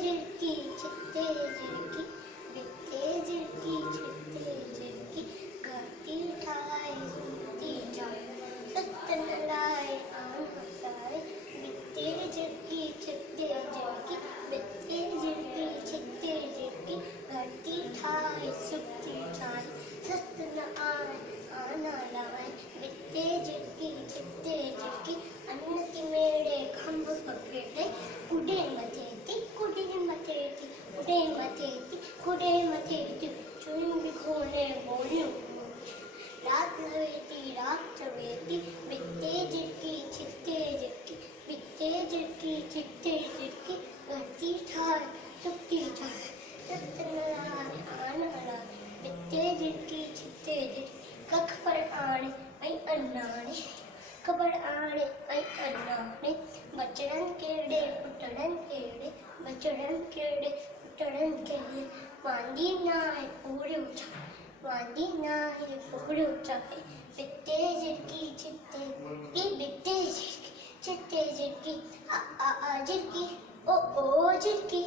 झिड़की छित्ते झिड़की बित्ते झिड़की छित्ते झिड़की गाती ठाए सुनती जाए सस्तन लाए आन हटाए बित्ते झिड़की छित्ते झिड़की बित्ते झिड़की छित्ते झिड़की गाती ठाए सुनती जाए सस्तन आए आन लाए बित्ते झिड़की छित्ते झिड़की अन्नति मेड़े खंभ पकड़े कुडे मथेती उडे मथेती चुंबी खोले बोलियो रात चवेती बित्ते झिड़की छित्ते झिड़की बित्ते झिड़की छित्ते झिड़की गति ठाए सुक्ति ठाए सस्तन लाए आन लाए बित्ते झिड़की छित्ते झिड़की कख पर आने आई अन्नाने खबर आने आई अन्नाने बचड़न केड़े पुटड़न केड़े बचड़न केड़े पुटड़न केड़े वांदी नाय पूरे उछाए वांदी नाय पूरे उछाए बित्ते झिड़की छित्ते झिड़की बित्ते झिड़की छित्ते झिड़की आ झिड़की ओ झिड़की